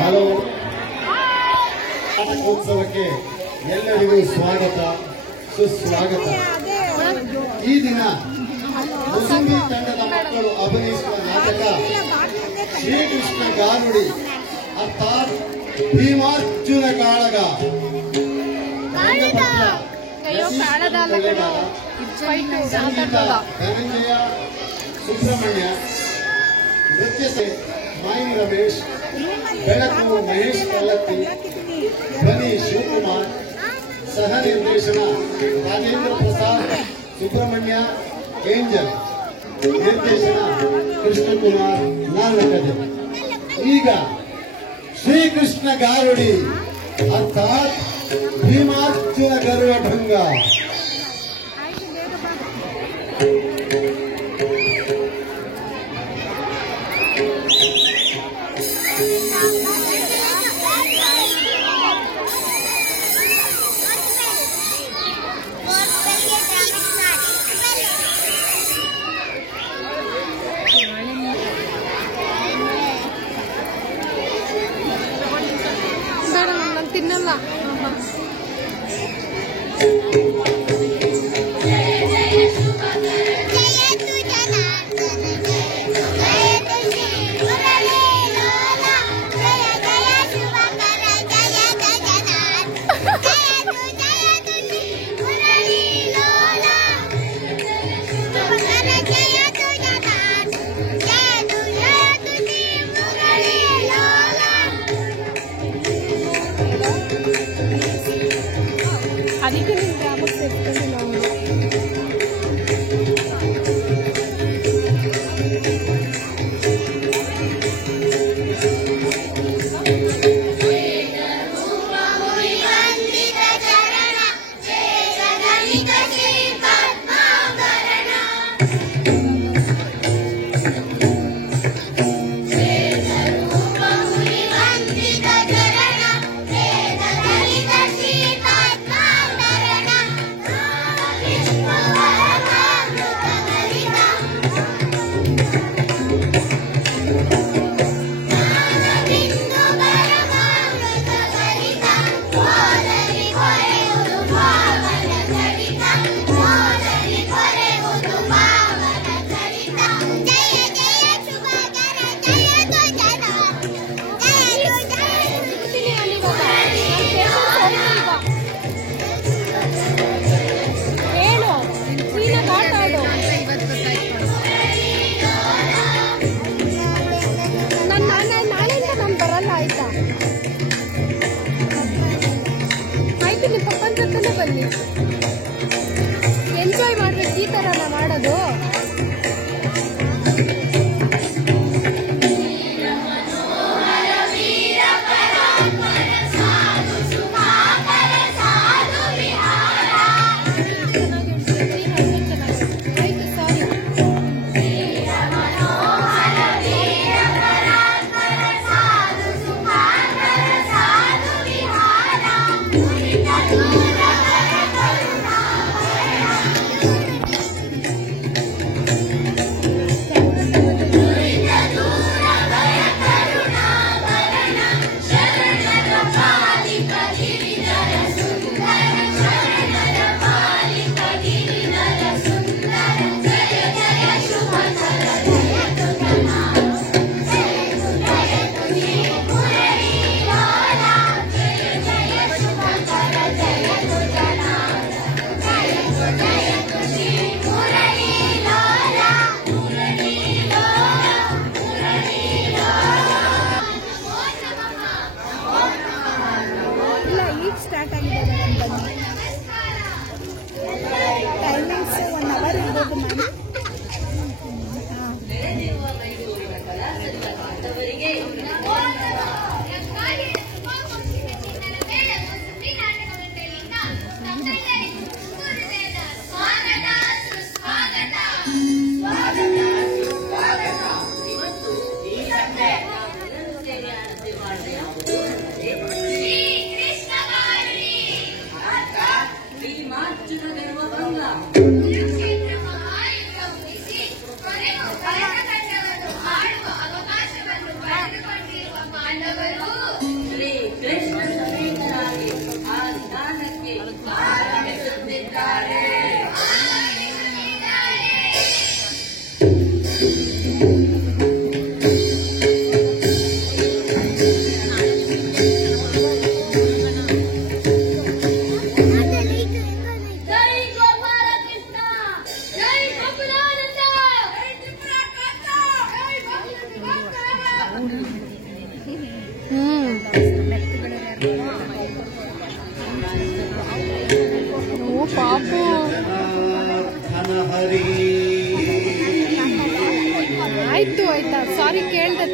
Hello, ನಾಟಕೋತ್ಸವಕ್ಕೆ ಎಲ್ಲರಿಗೂ ಸ್ವಾಗತ ಸುಸ್ವಾಗತ. ಈ ದಿನ ಮುಸುಂಬಿ ತಂಡದ ಮಕ್ಕಳು ಅಭಿನಯಿಸುವ ನಾಟಕ ಶ್ರೀಕೃಷ್ಣ ಗಾರುಡಿ ಅರ್ಥಾತ್ ಭೀಮಾರ್ಜುನ ಕಾಳಗ. ಧನಂಜಯ ಸುಬ್ರಹ್ಮಣ್ಯ, ನೃತ್ಯ ಮಾಯಿ ರಮೇಶ್, ಬೆಳಕು ಮಹೇಶ್ ಕಲ್ಲತ್ತಿ, ಧ್ವನಿ ಶಿವಕುಮಾರ್, ಸಹ ನಿರ್ದೇಶನ ರಾಜೇಂದ್ರ ಪ್ರಸಾದ್ ಸುಬ್ರಹ್ಮಣ್ಯ ಏಂಜಲ್, ನಿರ್ದೇಶನ ಕೃಷ್ಣಕುಮಾರ್ ನಾಲ್ಕಜ. ಈಗ ಶ್ರೀಕೃಷ್ಣ ಗಾರುಡಿ ಅರ್ಥಾತ್ ಭೀಮಾರ್ಜುನ ಗರುಡಭಂಗ. ತಿನ್ನಲ್ಲ. ಅದಕ್ಕೆ ನೀವು ಗ್ರಾಮಕ್ಕೆ ಸೇರ್ಕೊಂಡು ನಾವು ಬನ್ನಿ, ಎಂಜಾಯ್ ಮಾಡ್ಬೇಕು. ಈ ತರ ಮಾಡೋದು ಸ್ಟಾರ್ಟ್ ಆಗಿದೆ. ಟೈಮಿಂಗ್ಸ್ 1 ಅವರ್ ಇರೋದು ಮಾಡಿ. ಪಾಂಡವರು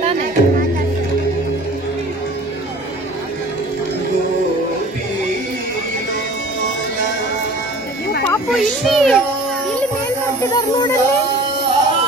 ತಾನೆ ಪಾಪು ಇಲ್ಲಿ ಮೇಲ್ ಬರ್ತಿದಾರ ನೋಡಲ್ಲಿ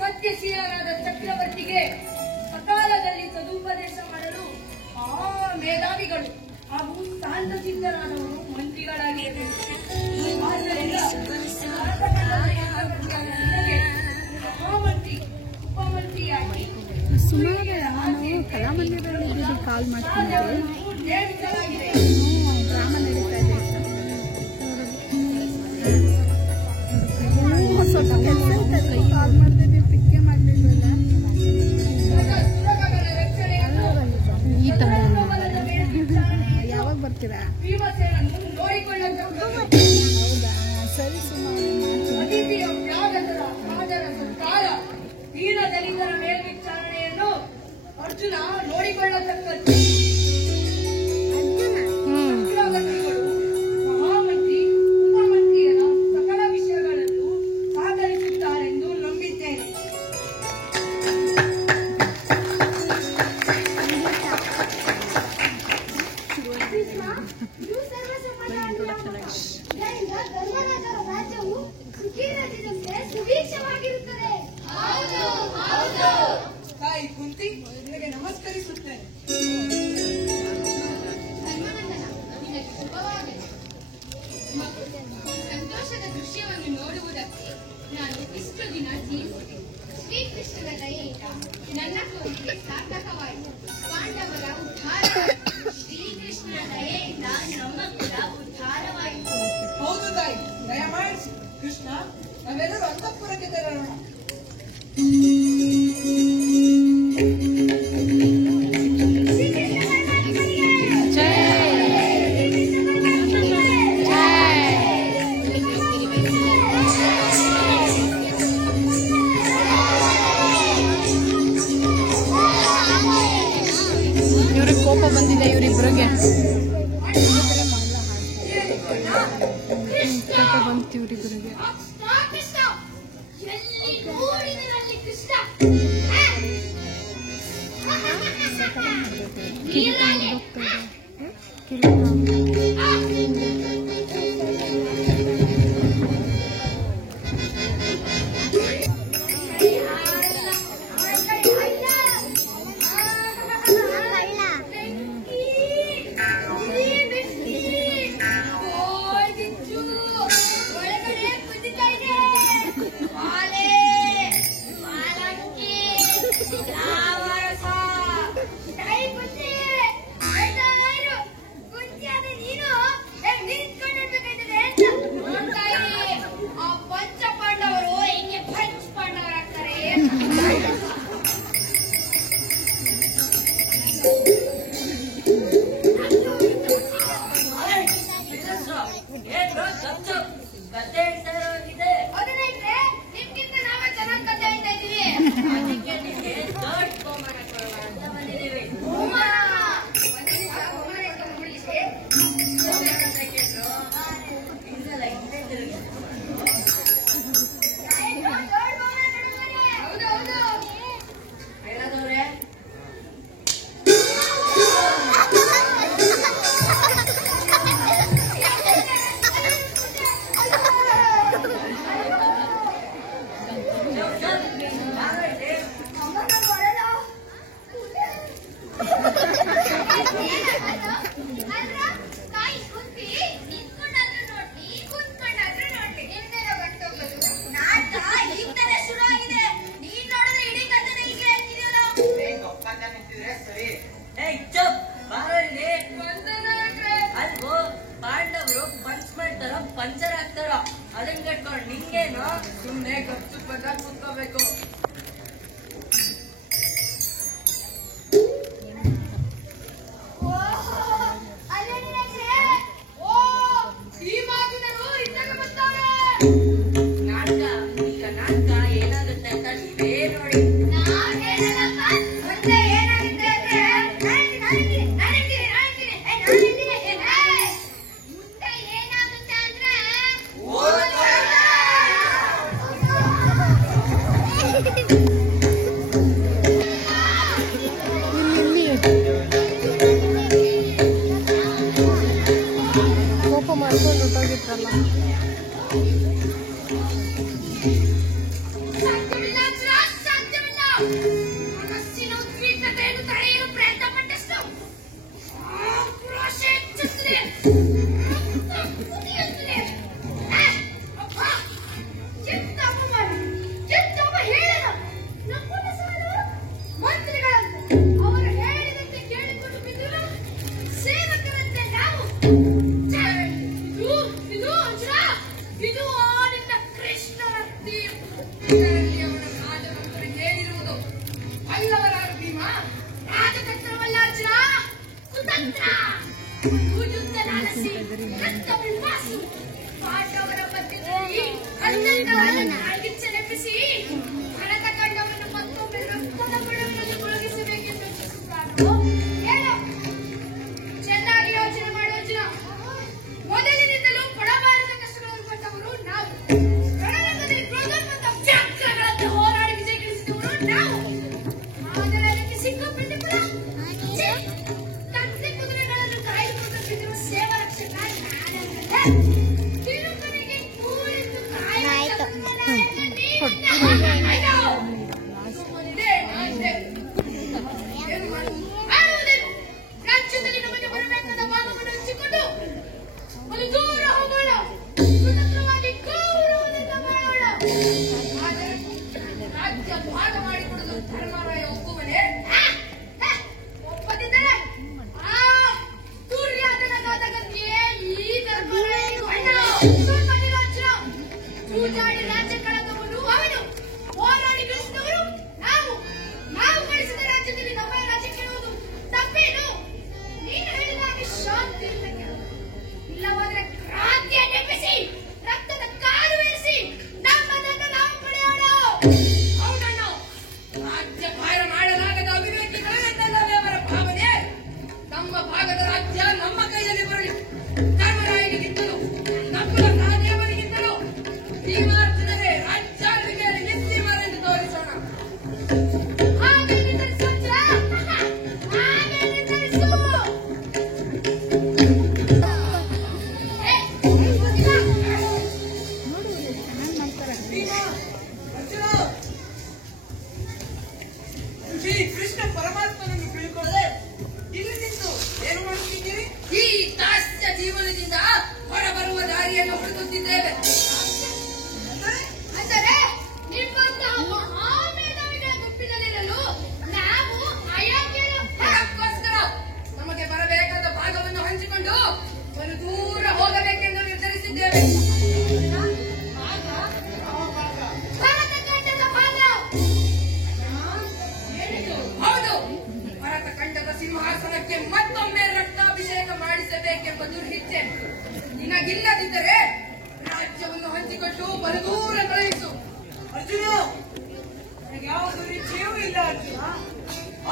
ಸತ್ಯಶೀಲನಾದ ಚಕ್ರವರ್ತಿಗೆ ಸಕಾಲದಲ್ಲಿ ಸದುಪದೇಶ ಮಾಡಲು ಮೇಧಾವಿಗಳು ಹಾಗೂ ಶಾಂತಚಿತ್ತರಾದವರು ಮಂತ್ರಿಗಳಾಗಿರಬೇಕು. ಕಾಲ್ ಮಾಡ್ತೀನಿ. ನೇಮಿಸಲಾಗಿದೆ. ಡ್ರಾಮಾ ನಡೀತಾ ಇದೆ. ಸ್ವಲ್ಪ ಕೆಲಸ ಇರ್ತದೆ, ಕಾಲ್ ಮಾಡಿದ್ರೆ ನೀವು ಪಿಕ್ಕೇ ಮಾಡಲಿಲ್ವಲ್ಲ. ಸುರಗಗನ ರಕ್ಷಣೆಯನ್ನು ಈ ಥರ ಸದಾನೋಬಲದ ಮೇಲ್ವಿಚಾರಣೆಯನ್ನು ಯಾವಾಗ ಬರ್ತೀರಾ? ಭೀಮಸೇನನ್ನು ನೋಡಿಕೊಳ್ಳತಕ್ಕ ಹೌದಾ, ಸರಿ ಸುಮಾರು. ಅತಿಥಿಯ ತ್ಯಾಗದ ಆದರ ಸತ್ಕಾರ ದೀನ ದಲಿತರ ಮೇಲ್ವಿಚಾರಣೆಯನ್ನು ಅರ್ಜುನ ನೋಡಿಕೊಳ್ಳತಕ್ಕದ್ದು. ಚಕ್ರವರ್ತಿಗಳು ಮಹಾಮಂತ್ರಿ ಉಪಮಂತ್ರಿಯರ ಸಕಲ ವಿಷಯಗಳನ್ನು ಸಹಕರಿಸುತ್ತಾರೆಂದು ನಂಬಿದ್ದೇನೆ. ತಾಯಿ ಕುಂತಿ ನಿನಗೆ ನಮಸ್ಕರಿಸುತ್ತೇನೆ. ಸಂತೋಷದ ದೃಶ್ಯವನ್ನು ನೋಡುವುದಕ್ಕೆ ನಾನು ಇಷ್ಟು ದಿನ ಜೀವಿಸಿದೆ. ಶ್ರೀಕೃಷ್ಣನ ದಯೆಯಿಂದ ನನ್ನ ಕೋರಿಕೆ ಸಾರ್ಥಕವಾಯಿತು. ಪಾಂಡವರ ಉದ್ಧಾರವಾಯಿತು. ಶ್ರೀಕೃಷ್ಣನ ದಯೆಯಿಂದ ನಮ್ಮ ಕುಲ ಉದ್ಧಾರವಾಯಿತು. ಹೌದು ತಾಯಿ, ದಯಮಾಡಿ ಕೃಷ್ಣ, ನಾವೆಲ್ಲರೂ ಅಂತಃಪುರಕ್ಕೆ ತೆರಳೋಣ. ಇವ್ರಿಗೆ ಕೋಪ ಬಂದಿದೆ, ಇವರಿಬ್ಬರಿಗೆ ಕೋಪ ಬಂತು ಇವರಿಬ್ಬರಿಗೆ. ಕೃಷ್ಣ ಎಲ್ಲಿ ನೋಡಿದರಲ್ಲಿ ಕೃಷ್ಣ. ಪಂಚಪಾಂಡವರು ಹೆಂಗೆ ಪಂಚ ಪಾಂಡವರಾಗ್ತಾರೆ? ಅದನ್ನೇ ನಿಮ್ಗಿಂತ ನಾವೇ ಚೆನ್ನಾಗಿ ಕಥೆ ಹೇಳ್ತಾ ಇದೀವಿ. ಅಲ್ವೋ ಪಾಂಡವರು ಪಂಚ್ ಮಾಡ್ತಾರ ಪಂಚರ್ ಆಗ್ತಾರ. ಅದನ್ನ ಕಟ್ಕೊಂಡು ನಿಂಗೇನು ಸುಮ್ನೆ ಖರ್ಚು ಬಂದಾಗ ಕುತ್ಕೋಬೇಕು. ನಾಟಕ ಈಗ ನಾಟಕ ಏನಾಗುತ್ತೆ ಅಂತ ನೀವೇ ನೋಡಿ. ಮುಂದೆ ಏನಾಗುತ್ತೆ ಅಂದ್ರೆ ಇದು ಅರ್ಜುನ, ಇದು ಆನಂದ ಕೃಷ್ಣನ ತೀರ್ಪು. ಇದರಲ್ಲಿ ಅವನ ರಾಜತಂತ್ರ ಹೇಳಿರುವುದು ಪಲ್ಲವರಾರು ಭೀಮ ರಾಜತಂತ್ರವಲ್ಲ ಅರ್ಜುನ, ಕುತಂತ್ರ. ಯುದ್ಧ ಲಾಲಸಿ ರಕ್ತ ಬಿಂಬಾಸಿ ಪಾಂಡವರ ಮಧ್ಯದಲ್ಲಿ ಅತ್ಯಂತ ಗಿಚ್ಚನೆಪ್ಪಿಸಿ ಭರತ ಕಂಡವರನ್ನು ಮತ್ತೊಮ್ಮೆ ರಕ್ತದ ಬಡವರಲ್ಲಿ ಮುಳುಗಿಸಬೇಕೆಂದು ಯೋಚಿಸುತ್ತಾರೋ ಏನೋ. ಚೆನ್ನಾಗಿ ಯೋಚನೆ ಮಾಡು ಅರ್ಜುನ. ಮೊದಲಿನಿಂದಲೂ ಕೊಡಬಾರದ ಕಷ್ಟಗಳನ್ನು ಪಟ್ಟವರು ನಾವು. ರಣರಂಗದಲ್ಲಿ ಕ್ರೋಧೋನ್ಮತ್ತ ಚಕ್ರಗಳಂತೆ ಹೋರಾಡಿ ವಿಜಯ ಗಳಿಸಿದವರು ನಾವು. ಆದರೆ ಅದಕ್ಕೆ ಸಿಕ್ಕ ಪ್ರತಿಫಲ ಕತ್ತೆ ಕುದುರೆಗಳನ್ನು ಕಾಯ್ದುಕೊಂಡು ಬಿದ್ದಿರುವ ಸೇವಾ ರಕ್ಷಕ ನಾನಲ್ಲದೆ. ತಿರುಪತಿಗೆ ಕೂರಿದ್ದು ಕಾಯುತ್ತ ರಾಜ್ಯದಲ್ಲಿ ನಮಗೆ ಬರಬೇಕಾದ ಭಾಗವನ್ನು ಹಂಚಿಕೊಂಡು ಒಂದು ದೂರ ಹೋಗೋಣ, ಸ್ವತಂತ್ರವಾಗಿ ಗೌರವದಿಂದ ಮಾಡೋಣ. ಆದರೆ ರಾಜ್ಯ ಭಾಗ ಮಾಡಿಕೊಡಲು ಧರ್ಮರಾಯ ಒಪ್ಪುವನೇ? ಒಪ್ಪದಿದ್ದರೆ ಆ ದುರ್ಯೋಧನನಾದ ಗತಿಯೇ ಈ ಧರ್ಮರಾಯ ಚೂಟಾಡಿ ರಾಜ್ಯ ಕಳೆದವನು ಅವನು, ಹೋರಾಡಿ ಗಳಿಸಿದವರು ನಾವು. ನಾವು ಗಳಿಸಿದ ರಾಜ್ಯದಲ್ಲಿ ನಮ್ಮ ರಾಜ್ಯ ಕೇಳುವುದು ತಪ್ಪೇನು? ನೀನು ಹೇಳಿದ ಹಾಗೆ ಶಾಂತಿಯಿಂದ ಕೇಳುವುದು, ಇಲ್ಲವಾದ್ರೆ ಕ್ರಾಂತಿಯ ನೆಪ್ಪಿಸಿ ರಕ್ತದ ಕಾಲುವೆರಿಸಿ ನಮ್ಮದನ್ನು ನಾವು ಪಡೆಯೋಣ. ಹೌದಣ್ಣ, ರಾಜ್ಯ ಭಾರ ಮಾಡಲಾಗದ ಅವಿವೇಕಿಗಳನ್ನೆಲ್ಲವೇ ಅವರ ಭಾವನೆ. ನಮ್ಮ ಭಾಗದ ರಾಜ್ಯ ನಮ್ಮ ಕೈಯಲ್ಲಿ ಬರಲಿ. ಧರ್ಮರಾಯನಿಗಿಂತಲೂ ನಕುಲ ಸಹದೇವನಿಗಿಂತಲೂ ಭೀಮಾರ್ಜುನರೇ ರಾಜ್ಯಾಧಿಕಾರಿ ನಿಸ್ಸೀಮರೆಂದು ತೋರಿಸೋಣ. ಹಾಗೆ ನಿರ್ಧರಿಸು ಅರ್ಜುನ, ಹಾಗೆ ನಿರ್ಧರಿಸು. ಅರ್ಜುನ, ಶ್ರೀ ಕೃಷ್ಣ ಪರಮಾತ್ಮನನ್ನು ತಿಳ್ಕೊಳ್ಳದೆ ಇಲ್ಲಿ ನಿಂತು ಏನು ಮಾಡುತ್ತಿದ್ದೀರಿ? ಈ ದಾಸ್ಯ ಜೀವನದಿಂದ ಹೊರಬರುವ ದಾರಿಯನ್ನು ಹುಡುಕುತ್ತಿದ್ದೇವೆ. ಅಂದರೆ ನಿಮ್ಮಂತಹ ಮಹಾಮೇಧಾವಿಗಳ ಗುಂಪಿನಲ್ಲಿರಲು ನಾವು ಅಯೋಗ್ಯರು. ಅದಕ್ಕೋಸ್ಕರ ನಮಗೆ ಬರಬೇಕಾದ ಭಾಗವನ್ನು ಹಂಚಿಕೊಂಡು ಒಂದು ದೂರ ಹೋಗಬೇಕೆಂದು ನಿರ್ಧರಿಸಿದ್ದೇವೆ. ಭರತಖಂಡದ ಭಾಗ. ಹೌದು, ಭರತಖಂಡದ ಸಿಂಹಾಸನಕ್ಕೆ ಮತ್ತೊಮ್ಮೆ ರಕ್ತಾಭಿಷೇಕ ಮಾಡಿಸಬೇಕೆಂಬ ದುರ್ಹಿಚ್ಛೆ ನಿನಗಿಲ್ಲದಿದ್ದರೆ ರಾಜ್ಯವನ್ನು ಹಂಚಿಕೊಟ್ಟು ಬಲದೂರ ಕಳುಹಿಸು. ಅರ್ಜುನ, ನನಗೆ ಯಾವುದೂ ನಿಶ್ಚಯವೂ ಇಲ್ಲ ಅರ್ಜುನ.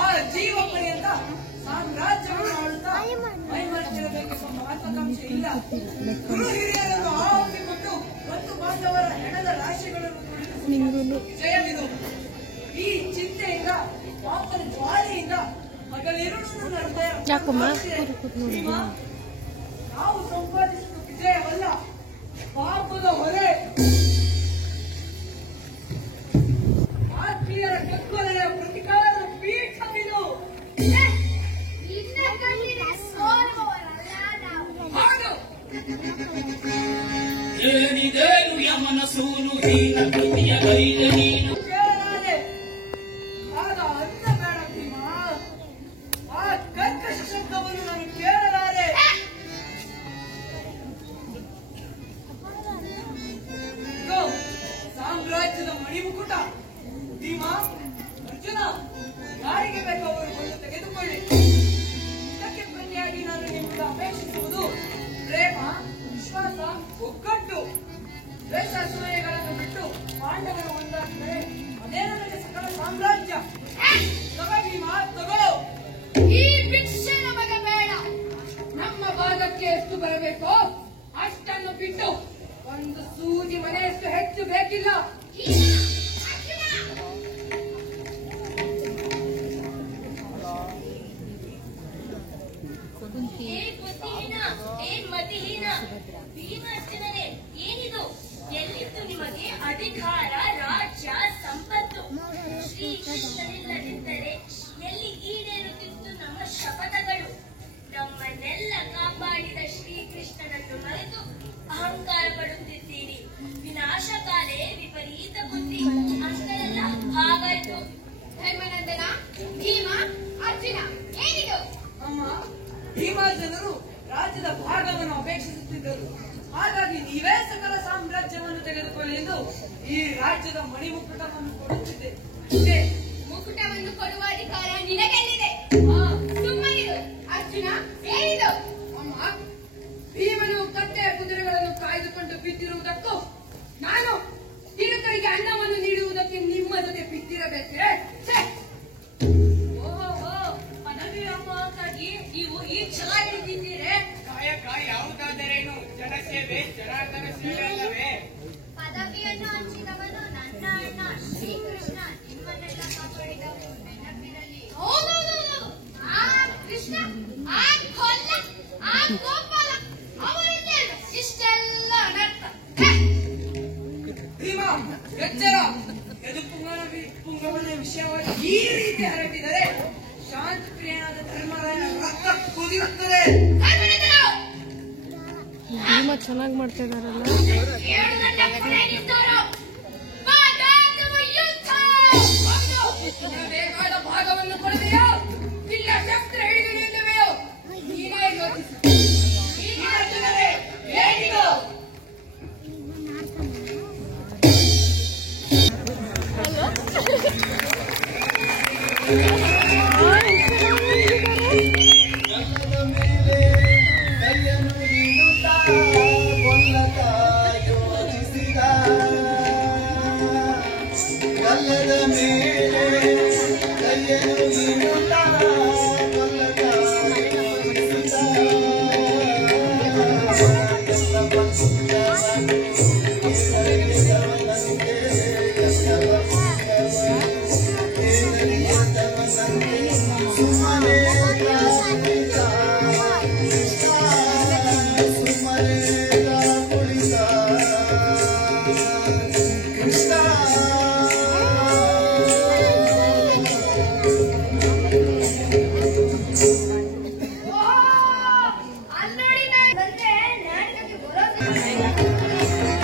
ಆ ಜೀವ ಪರ್ಯಂತ ಸಾಮ್ರಾಜ್ಯವನ್ನು ಆಳುತ್ತಾ ಮೈಮರೆತಿರಬೇಕೆಂಬ ಮಹತ್ವಾಕಾಂಕ್ಷೆ ಇಲ್ಲ. ಗುರು ಹಿರಿಯರನ್ನು ಆಹ್ವಾನಿಸಿಕೊಂಡು ಮತ್ತು ಬಾಂಧವರ ಹೆಣದ ರಾಶಿಗಳನ್ನು ತುಳಿದು ವಿಜಯವಿದು. ಈ ಚಿಂತೆಯಿಂದ ಪಾಪದ ಜ್ವಾಲೆಯಿಂದ ಹಗಲಿರುಳು ನಾವು ಸಂಪಾದಿಸಿದ ವಿಜಯವಲ್ಲ, ಪಾಪದ ಹೊರೆ. ಆತ್ಮೀಯರ ಕಗ್ಗೊಲೆಯ ಪ್ರತಿಕಾರದ ಪೀಠವಿದು. ಹೌದು, ಏನಿದೇನು ಯಮನ ಸೂನು ಹೀನ ಕೃತಿಯ ಬೈದ ನೀನು. ಕೇಳಲಾರೆ. ಆಗ ಅನ್ನ ಬೇಡ ಭೀಮ. ಆ ಕರ್ಕಶ ಶಬ್ದವನ್ನು ನಾನು ಕೇಳಲಾರೆ. ಇದು ಸಾಮ್ರಾಜ್ಯದ ಮಣಿಮುಕುಟ. ಭೀಮ, ಅರ್ಜುನ, ಯಾರಿಗೆ ಬೇಕೋ ಅವರು ಬಂದು ತೆಗೆದುಕೊಳ್ಳಿ. ಇದಕ್ಕೆ ಪ್ರತಿಯಾಗಿ ನಾನು ನಿಮ್ಮಿಂದ ಅಪೇಕ್ಷಿಸುವುದು ಪ್ರೇಮ, ವಿಶ್ವಾಸ, ಒಗ್ಗಟ್ಟು. ದ್ವೇಷಾಸೂಯೆಗಳನ್ನು ಬಿಟ್ಟು ಪಾಂಡವರು ಒಂದಾಗಿದ್ದರೆ ಅದೇ ನನಗೆ ಸಕಲ ಸಾಮ್ರಾಜ್ಯ. ತಗೋ ಭೀಮ, ತಗೋ. ಈ ಭಿಕ್ಷೆ ನಮಗೆ ಬೇಡ. ನಮ್ಮ ಭಾಗಕ್ಕೆ ಎಷ್ಟು ಬರಬೇಕೋ ಅಷ್ಟನ್ನು ಬಿಟ್ಟು ಒಂದು ಸೂಜಿ ಮನೆಯಷ್ಟು ಹೆಚ್ಚು ಬೇಕಿಲ್ಲ. ಮತಿಹೀನ ಭೀಮಾರ್ಜುನರೇ, ಏನಿದು? ಎಲ್ಲಿತ್ತು ನಿಮಗೆ ಅಧಿಕಾರ, ರಾಜ್ಯ, ಸಂಪತ್ತು? ಶ್ರೀಕೃಷ್ಣನಿಲ್ಲದಿದ್ದರೆ ಎಲ್ಲಿ ಈಡೇರುತ್ತಿತ್ತು ನಮ್ಮ ಶಪಥಗಳು? ನಮ್ಮನ್ನೆಲ್ಲ ಕಾಪಾಡಿದ ಶ್ರೀಕೃಷ್ಣನನ್ನು ಮರೆತು ಅಹಂಕಾರ ಪಡುತ್ತಿದ್ದೀರಿ. ವಿನಾಶಕಾಲೇ ವಿಪರೀತ ಬುದ್ಧಿ ಅಷ್ಟೆಲ್ಲ ಹಾಗಾಯ್ತು. ಧರ್ಮನಂದನ, ಭೀಮ, ಅರ್ಜುನ, ಏನಿದು? ಅಮ್ಮ, ಭೀಮಾರ್ಜುನರು ರಾಜ್ಯದ ಭಾಗ ಬಿಟ್ಟರು. ಹಾಗಾಗಿ ನೀವೇ ಸಕಲ ಸಾಮ್ರಾಜ್ಯವನ್ನು ತೆಗೆದುಕೊಳ್ಳಿ ಎಂದು ಈ ರಾಜ್ಯದ ಮಣಿಮುಕುಟವನ್ನು ಕೊಡುತ್ತಿದ್ದೆ. ಮುಕುಟವನ್ನು ಕೊಡುವ ಅಧಿಕಾರ ನಿನಗೆಲ್ಲಿದೆ? ಸುಮ್ಮನಿರು ಅರ್ಜುನ. ಏನಿದು? ಅಮ್ಮ, ಭೀಮನು ಕತ್ತೆಯ ಕುದುರೆಗಳನ್ನು ಕಾಯ್ದುಕೊಂಡು ಬಿದ್ದಿರುವುದಕ್ಕೂ ನಾನು ತಿರುಕರಿಗೆ ಅನ್ನವನ್ನು ನೀಡುವುದಕ್ಕೆ ನಿಮ್ಮ ಜೊತೆ ಬಿದ್ದಿರಬೇಕೇ? ಓಹೋ, ಪದವಿ ವ್ಯಾಮೋಹಕ್ಕಾಗಿ ನೀವು ಈ ಛಲ ಹಿಡಿದಿದ್ದೀರೇ? ಕಾಯಕ ಯಾವುದಾದರೇನು? ಜನಸೇವೆ ಜನಾರ್ದನ ಸೇವೆ ಅಲ್ಲವೇ? ಪದವಿಯನ್ನು ಹಂಚಿದವನು ನನ್ನ ಅಣ್ಣ ಶ್ರೀಕೃಷ್ಣ. ನಿಮ್ಮನ್ನೆಲ್ಲ ಕಾಪಾಡಿದವನು ನೆನಪಿರಲಿ. ಆ ಕೃಷ್ಣ, ಆ ಕೊಲ್ಲ, ಆ ಗೋಪಾಲ ಅವರಿಂದ ಇಷ್ಟೆಲ್ಲ ಅನರ್ಥ. ಭೀಮ, ಎಚ್ಚರ! ಪುಂಗವನ ವಿಷಯವಾಗಿ ಈ ರೀತಿ ಹರಡಿದರೆ ಶಾಂತ ಪ್ರಿಯನಾದ ಧರ್ಮರಾಯನ ರಕ್ತ ಕುದಿಯುತ್ತದೆ. ಭೀಮ ಚೆನ್ನಾಗಿ ಮಾಡ್ತಾ ಇದಾರಲ್ಲ. ಬೇಕಾದ ಭಾಗವನ್ನು ಕೊಡದೆಯೋ ಇಲ್ಲ ಶಸ್ತ್ರ ಹಿಡಿದು ನಿಲ್ಲುವೆಯೋ? ನೀನೇ ಯೋಚಿಸು. ಏನಿದು?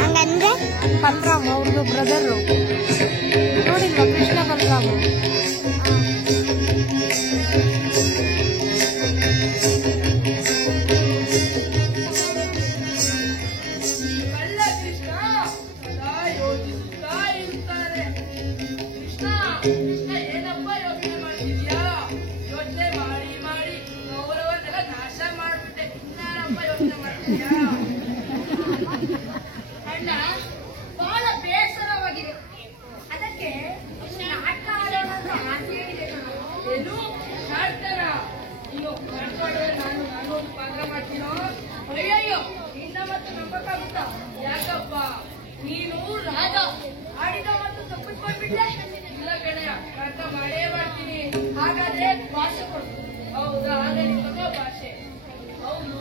ಹಂಗಂದ್ರೆ ಬಲರಾಮ್ ಅವ್ರದ್ದು ಬ್ರದರು ನೋಡಿಲ್ವಾ? ಕೃಷ್ಣ ಬಲರಾಮ್. ಕಳ್ಳ ಕೃಷ್ಣ ಸದಾ ಯೋಚಿಸುತ್ತಾ ಇರುತ್ತಾರೆ. ಕೃಷ್ಣ, ಏನಪ್ಪ ಯೋಚನೆ ಮಾಡ್ತಿದ್ಯಾ? ಯೋಚನೆ ಮಾಡಿ ಮಾಡಿ ಗೌರವನ್ನೆಲ್ಲ ನಾಶ ಮಾಡ್ಬಿಟ್ಟೆ. ನಾನಪ್ಪ ಯೋಚನೆ ಮಾಡ್ತಿದ್ಯಾ? ಅಣ್ಣ, ಬಹಳ ಬೇಸರವಾಗಿದೆ. ಅದಕ್ಕೆ ನಾಟಕ ಆಡೋಣ ಅಂತ ಆಸೆ ಇದೆ. ಏನು ನಾಟಕನ? ನೀನು ನಾಟಕ ನಾನು ಒಂದು ಪಾತ್ರ ಮಾಡ್ತೀನೋ? ಅಯ್ಯಯ್ಯೋ, ನಿನ್ನ ಮತ್ತು ನಂಬಕ್ಕಾಗುತ್ತಾ? ಯಾಕಪ್ಪ, ನೀನು ರಾಜ ಆಡಿದ ಮತ್ತು ತಪ್ಪಿಸ್ಕೊಂಡ್ಬಿಟ್ಟೆ. ಇಲ್ಲ ಕಣಯ್ಯ, ನಾಟಕ ಮಾಡೇ ಮಾಡ್ತೀನಿ. ಹಾಗಾದ್ರೆ ಭಾಷೆ ಕೊಡು. ಹೌದಾ? ಅದೇ ನಿಮಗೋ ಭಾಷೆ. ಹೌದು,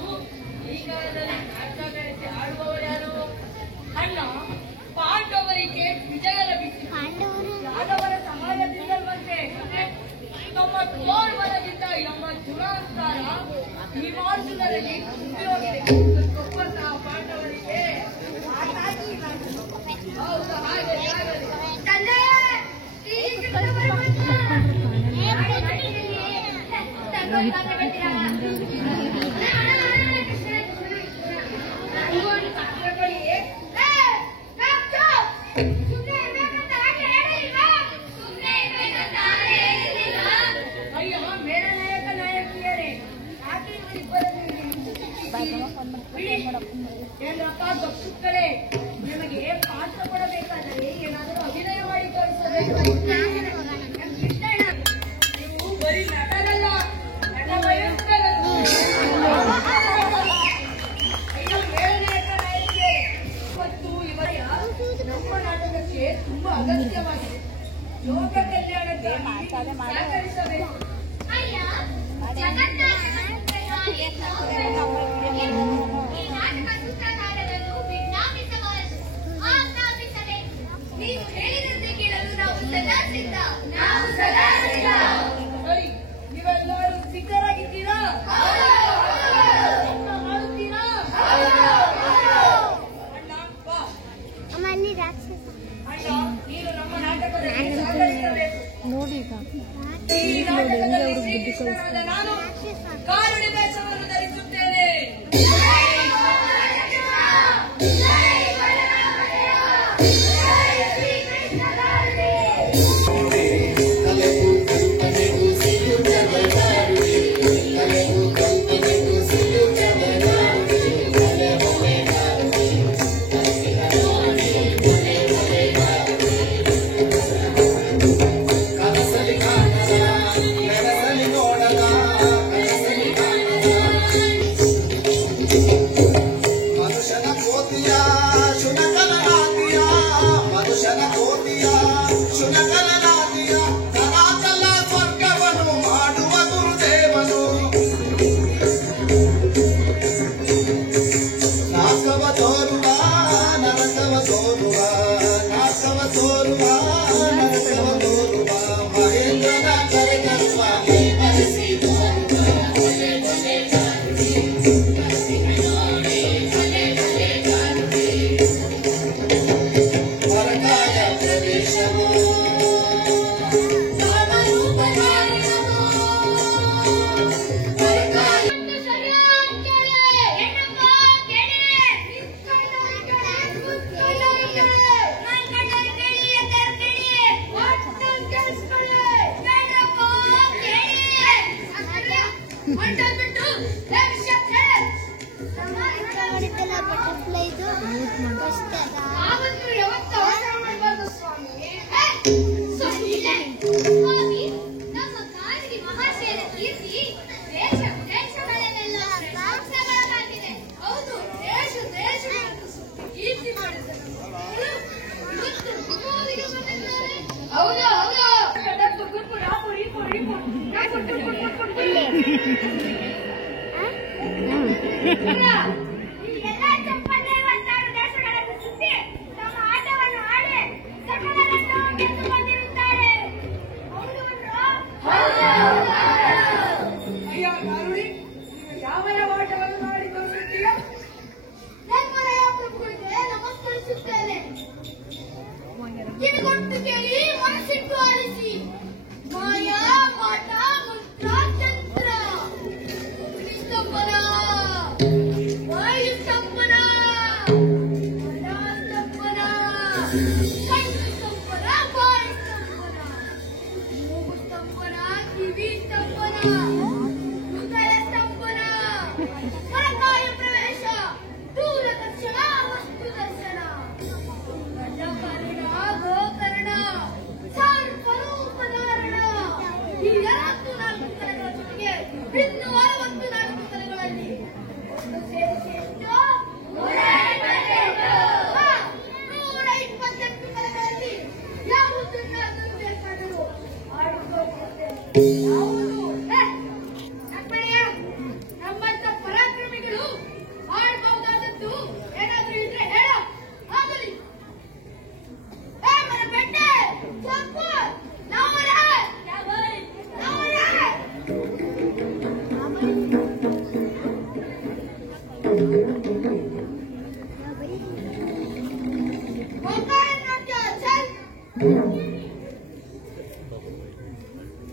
ಈ ಕಾಲದಲ್ಲಿ ನಾಟಕ ಬೆಳೆಸಿ ಆಡುವವರು ಯಾರು? ಅಣ್ಣ, ಪಾಂಡವರಿಗೆ ವಿಜಯ ಲಭಿಸಿ ಯಾದವರ ಸಮಾಜದಿಂದಲ್ವಂತೆ ತಮ್ಮ ತೋರ್ಬಲದಿಂದ ನಮ್ಮ ದುರಾಂಕಾರ ನಿವಾರಿಸುವುದರಲ್ಲಿ ತುಂಬಿ ಹೋಗಿದೆ. ಗೊತ್ತಂತಹ ಪಾಂಡವರಿಗೆ ಹೌದು, ಹಾಗಲಿ ಹಾಗಲಿ. ಅಯ್ಯೋ, ಮೇಳ ನಾಯಕ ನಾಯಕಿಯರೇ, ಯಾಕೆ ಏನಪ್ಪ ಗೊತ್ತುತ್ತಲೇ? ನಿಮಗೆ ಪಾತ್ರ ಕೊಡಬೇಕಾದರೆ ಏನಾದರೂ ಅಭಿನಯ ಮಾಡಿ ತೋರಿಸಬೇಕು. ನೀವು ಬರೀ ನಟನಲ್ಲ, ನಟ ವಯಸ್ಕರರು. ಅಯ್ಯೋ, ಮೇಳ ನಾಯಕ ನಾಯಕಿಯರೇ, ಮತ್ತು ಇವರ ನಮ್ಮ ನಾಟಕಕ್ಕೆ ತುಂಬಾ ಅಗತ್ಯವಾಗಿದೆ. ಲೋಕ ಕಲ್ಯಾಣಕ್ಕೆ ಸಹಕರಿಸಬೇಕು. ಈ ನಾಟಕ ಸೂತ್ರಧಾರರನ್ನು ವಿಜ್ಞಾಪಿಸಬಾರದು, ಆಜ್ಞಾಪಿಸಬೇಕು. ನೀವು ಹೇಳಿದಂತೆ ಕೇಳಲು ನಾವು ಸದಾ ಸಿದ್ಧ. ಸರಿ, ನೀವೆಲ್ಲರೂ ಸಿದ್ಧರಾಗಿದ್ದೀರಾ? ಮಾಡುತ್ತೀರಾ? ಅಣ್ಣ, ಬಾ. ಅಣ್ಣ, ನೀನು ನಮ್ಮ ನಾಟಕದಲ್ಲಿ ಸಹಕರಿಸಬೇಕು. ನೋಡಿ ಈಗ ಈ ನಾಟಕದಲ್ಲಿ ಶ್ರೀಕೃಷ್ಣನಾದ ನಾನು ಕಾರುಣಿ ವೇಷವನ್ನು ಧರಿಸುತ್ತೇನೆ. ಸುಲಕಲನಾದಿಯ ಸನಾತನ ಸ್ವರ್ಗವನ್ನು ಮಾಡುವ ಗುರುದೇವನು ನಾಸವ ತೋರುವ ನರಸವ ತೋರುವ ನಾಸವ ತೋರುವ ನರಸವ ತೋರುವ ಮಹೇಂದ್ರನ ಕರೆತರುವ ಮರೆಸಿದ ಪರಕಾಯ ಪ್ರವೇಶವು ಪರಕಾಯ ನಮ್ಮ ಕಾನಗಿ ಮಹಾಶಯರ ಕೀರ್ತಿ ದೇಶ ವಿದೇಶಗಳಲ್ಲೆಲ್ಲ ಸಾಕ್ಷರವಾಗಿದೆ. ಹೌದು, ದೇಶ ದೇಶಗಳನ್ನು ಸುತ್ತಿ ಕೀರ್ತಿ ಮಾಡಿದ ನಮ್ಮ ಮಕ್ಕಳು ಇವತ್ತು ನಮ್ಮೂರಿಗೆ ಬಂದಿದ್ದಾರೆ. ಹೌದಾ ಹೌದಾ ಡಾಕ್ಟರ್ ಗುರ್ಪು ರಾಪು ರೀಪು ರೀಪು ರಾಪು ಟುಪು ಟುಪು ಟುಪು. ಈ ಎಲ್ಲ ಚಪ್ಪಂದೇವಂತಾರು ದೇಶಗಳನ್ನು ಸುತ್ತಿ ತಮ್ಮ ಆಟವನ್ನು ಆಡಿ ಸಕಲರನ್ನು ಗೆದ್ದುಕೊಂಡಿರುತ್ತಾರೆ. ಹೌದು ಅಯ್ಯ ಕಾರುಡಿ, ನೀನು ಯಾವ ಯಾವ ಆಟವನ್ನು ಮಾಡಿ ತೋರಿಸುತ್ತೀಯ? ನಿರ್ಮಲಯ ಪ್ರಭುಗಳಿಗೆ ನಮಸ್ಕರಿಸುತ್ತೇನೆ. ಕಿವಿಗೊಟ್ಟು ಕೇಳಿ ಮನಸ್ಸಿಟ್ಟು ಆಲಿಸಿ. ಮಾಯಾ ಮಾಟ ಮಂತ್ರ ತಂತ್ರ ಸ್ತಂಭನ ವಾಯು ಸ್ತಂಭನ ಸ್ತಂಭನ ಕಣ್ಣು ಸ್ತಂಭನ ಬಾಯಿ ಸ್ತಂಭನ ಮೂಗು ಸ್ತಂಭನ ಕಿವಿ ಸ್ತಂಭನ ಹೃದಯ ಸ್ತಂಭನ ಪರಕಾಯ ಪ್ರವೇಶ ದೂರದರ್ಶನ ವಸ್ತು ದರ್ಶನ ಗಜಕರ್ಣ ಗೋಕರ್ಣ ಸರ್ವರೂಪಧಾರಣ ಈ 64 ಕಲೆಗಳ ಜೊತೆಗೆ ಇನ್ನು 64 ಕಲೆಗಳಲ್ಲಿ ಒಂದು ಸೇರಿಸಿ ಎಷ್ಟು? 128 ಕಲೆಗಳಲ್ಲಿ ಯಾವುದನ್ನಾದರೂ ಬೇಕಾದರೂ ಆಡಿಕೊಳ್ಳುತ್ತೇವೆ. ಯಾವುದು? ನಮ್ಮನೆಯ ನಮ್ಮಂತ ಪರಾಕ್ರಮಿಗಳು ಮಾಡಬಹುದಾದದ್ದು ಏನಾದರೂ ಇದ್ರೆ ಹೇಳ. ಆಗಲಿ. ಮರ ಬೆಟ್ಟೆ ಸೊಪ್ಪು ನಾವರ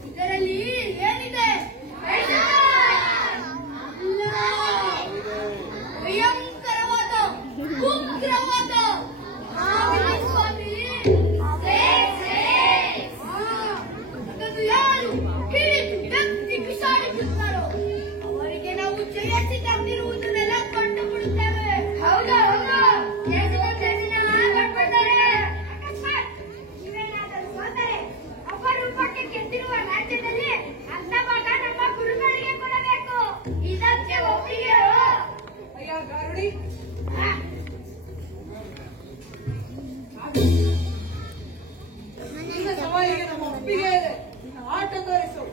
ಇದರಲ್ಲಿ ಏನಿದೆ? ಭಯಂಕರವಾದ ಉಗ್ರವಾದ ಸ್ವಾಮಿ ಅದನ್ನು ಯಾರು ಹಿಡಿದು ವ್ಯಕ್ತಿ ಬಿಸಾಡಿಸುತ್ತಾರೋ ಅವರಿಗೆ ನಾವು ಜಯಿಸಿ ತಂದಿರುವುದನ್ನೆಲ್ಲ ಕಂಡುಬಿಡುತ್ತೇವೆ. ಹೌದಾ ಹೌದಾ ನೀವೇನಾದರೂ ಸೋತರೆ ಅಪರೂಪಕ್ಕೆ ಗೆದ್ದಿರುವ ರಾಜ್ಯದಲ್ಲಿ ಅರ್ಧ ಭಾಗ ನಮ್ಮ ಗುರುಗಳಿಗೆ ಕೊಡಬೇಕು. ಇದಕ್ಕೆ ಒಪ್ಪಿಗೆಯೋ? ಅಯ್ಯ ಕಾರುಡಿ, ನಿನ್ನ ಸವಾಲಿಗೆ ನಮ್ಮ ಒಪ್ಪಿಗೆ ಇದೆ. ನಿನ್ನ ಆಟ ತೋರಿಸು.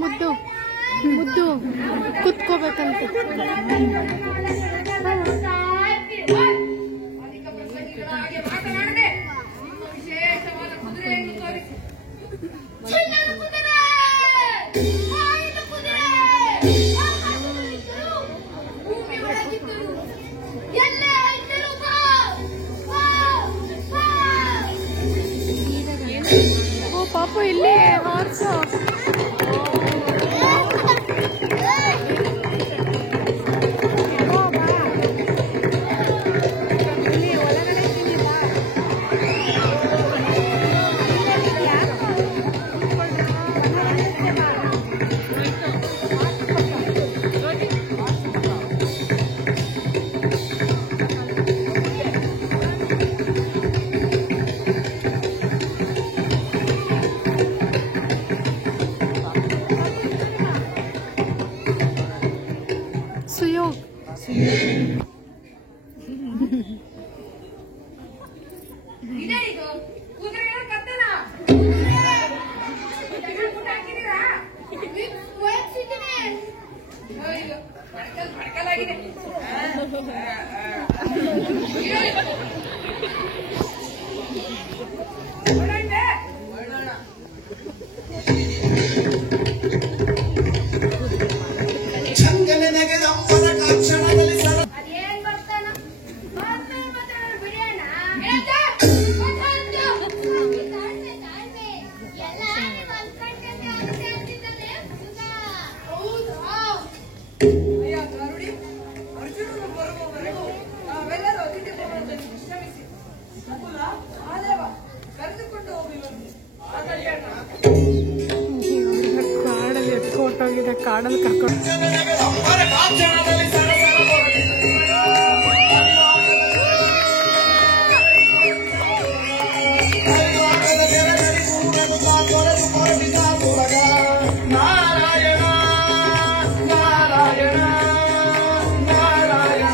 ಮುದ್ದು ಮುದ್ದು ಕುತ್ಕೋಬೇಕಂತೆ. ಅಧಿಕ ಪ್ರಸಂಗಿಗಳ ಹಾಗೆ ಮಾತನಾಡದೆ ನಿಮ್ಮ ವಿಶೇಷವಾದ ಕುದುರೆಯನ್ನು ತೋರಿಸಿ. ಚಿನ್ನದ ಕುದುರೆ, ಮಾಯದ ಕುದುರೆ, ಆಕಾಶದಲ್ಲಿದ್ದರು, ಭೂಮಿ ಒಳಗಿದ್ದರು, ಎಲ್ಲೇ ಇದ್ದರು ಬಾ, ಬಾ, ಬಾ. ಓ ಪಾಪ ಇಲ್ಲೇ ಹಾರ್ಸು. ಸುಯೋಗ್ ಇದೇ ಇದು ಕುದುರೆಗಳು ಕತ್ತನ ಊಟ ಹಾಕಿದ್ದೀರಾ? ವಯಸ್ಸಿದ್ದೇನೆ. ಅಯ್ಯೋ, ಬಡ್ಕಲಾಗಿದೆ. ಹೊರಡಂಡೆ? ಚಂಗನೆ ನೆಗೆದಂಬರ ಕಾಕ್ಷಣದಲ್ಲಿ ಸರ ಅದೇನ್ ಬರ್ತಾನ? ಮಾತಾಡೋರು ಬಿಡೋಣ. ತಾಳ್ಮೆ. ಎಲ್ಲ ನೀವು ಅನ್ಕೊಂಡಂತೆ ಆಗ್ತಾ ಇರ್ತಿದ್ದದೆ ಸುಧಾ. ಹೌದಾ? ಅಯ್ಯ ಗರುಡಿ, ಅರ್ಜುನನು ಬರುವವರೆಗೂ ನಾವೆಲ್ಲರೂ ಅತಿಥಿ ಭವನದಲ್ಲಿ ವಿಶ್ರಮಿಸಿ ನಕುಲ ಮಹಾದೇವ ಕರೆದುಕೊಂಡು ಹೋಗುವರು. ಕಾಡಲ್ಲಿ ಎತ್ಕೊಟ್ಟೋಗಿದೆ. ಕಾಡಲ್ಲಿ ಕರ್ಕೊಂಡು ನೆಗೆದಂಬರ ಕಾಕ್ಷಣದಲ್ಲಿ ಸರಸರ ಹರಿವಾಗದ ಬೆರಗಲಿ ಕೂಡಲು ತೊರೆದು ಹೊರಟಿದ ಸುರಗ. ನಾರಾಯಣ ನಾರಾಯಣ ನಾರಾಯಣ.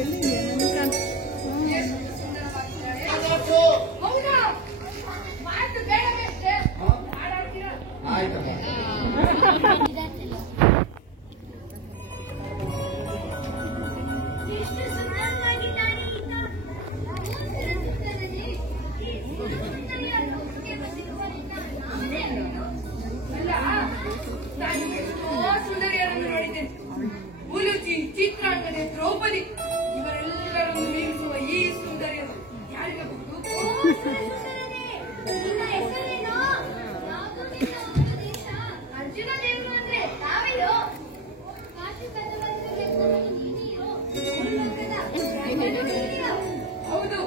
ಎಲ್ಲಿದೆ ನನ್ನ ಎಷ್ಟು ಸುಂದರವಾಗಿದ್ದಾಳೆ. ಆದಷ್ಟು. ಹೌದಾ? ಮಾತು ಬೇಡವಷ್ಟೇ. ಹಾಡಾಡ್ತೀರಾ? ಆಯ್ತಮ್ಮ. ಎಷ್ಟು ಸುಂದರವಾಗಿದ್ದಾನೆ ಈತ. ಸುಂದರನೇ. ಈ ಸುಂದರಿಯ ರೂಪಕ್ಕೆ ಬಂದಿರುವವರಿಂದ ನಾವೇ ಅವನು. ಅಲ್ಲ, ನಾನು ಎಷ್ಟೋ ಸುಂದರಿಯರನ್ನು ನೋಡಿದ್ದೇನೆ. ಉಲುಚಿ, ಚಿತ್ರಾಂಗದೆ, ದ್ರೌಪದಿ ಇವರೆಲ್ಲರನ್ನು ಮೀರಿಸುವ ಈ ಸುಂದರಿಯರು ಯಾರಿರಬಹುದು? ಓ ಸುಂದರನೇ, ನಿನ್ನ ಹೆಸರೇನು? ಯಾವುದು ನಿನ್ನ ಉಪದೇಶ? ಅರ್ಜುನ ದೇವರು ಅಂದ್ರೆ ನಾವೆಯೋ? ಕಾಶಿ ಕದವರಿಗೆ ನೀನಿಯೋ? ಭೂಲೋಕದ ರಾಜನು ನೀನಿಯೋ? ಹೌದು,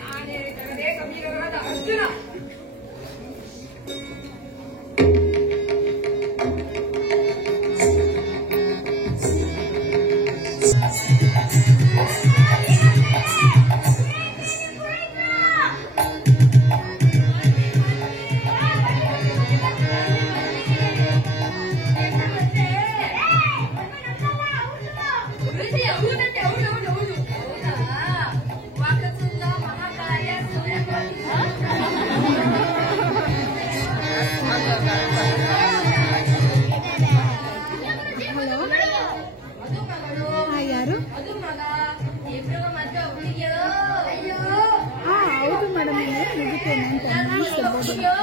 ನಾನೇ ಜಗದೇ ಕಬೀರರಾದ ಅರ್ಜುನ. ಗುರುಜಿ, ಹೌದಂತೆ, ಹೌದು ಹೌದು ಹೌದು. ಹೌದಾ? ವಾಕಚುಂಡ ಮಹಾಕಾಯ ಸೂರ್ಯಕೋಟಿ. ಅದು ಮಗಳು, ಯಾರು? ಅದು ಮಗ, ಇಬ್ರಿಗೂ ಮದ್ವೆ ಒಪ್ಪಿಗೆಯೋ? ಅಯ್ಯೋ ಹೌದು ಮೇಡಮ್, ಮುಗಿತೇನೆ ಅಂತ ಎಲ್ಲರಿಗೂ ಈಗ ಒಪ್ಪಿಗೆಯೋ?